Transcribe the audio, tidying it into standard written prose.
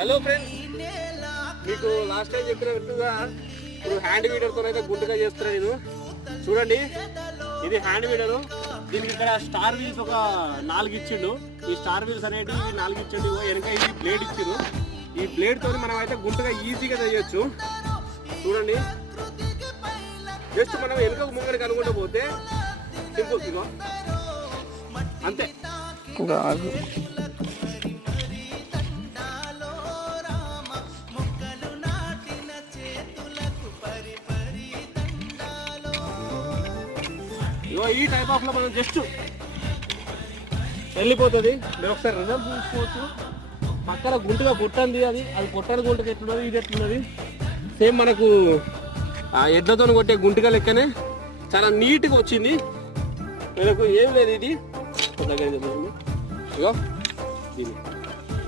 Hello friends, మీకు last time చెప్పినట్టుగా ఇప్పుడు హ్యాండ్ వీడర్తో అయితే గుంటుగా చేస్తున్నా నేను. చూడండి, ఇది హ్యాండ్ వీడరు. దీనికి ఇక్కడ స్టార్ వీల్స్ ఒక 4 ఇచ్చిండు. ఈ స్టార్ వీల్స్ అనేవి 4 ఇచ్చిండు. వెనక ఇది బ్లేడ్ ఇచ్చిండు. ఈ బ్లేడ్ తోని మనం అయితే గుంటుగా ఈజీగా చేయొచ్చు. చూడండి, జస్ట్ మనం వెనుక ముంగడికి అనుకుంటూ పోతే సింపుల్ ఇగో అంతే. ఈ టైప్ ఆఫ్ లో మనం జస్ట్ వెళ్ళిపోతుంది. మీరు ఒకసారి రిజల్ట్ చూసుకోవచ్చు. పక్కన గుంటుగా పుట్టంది, అది పుట్టని గుంటకి ఎట్లున్నది, ఇది ఎట్లున్నది సేమ్ మనకు ఎడ్లతో కొట్టే గుంటుగా లెక్కనే చాలా నీట్గా వచ్చింది. మనకు ఏం లేదు, ఇది దగ్గర ఇగో ఇది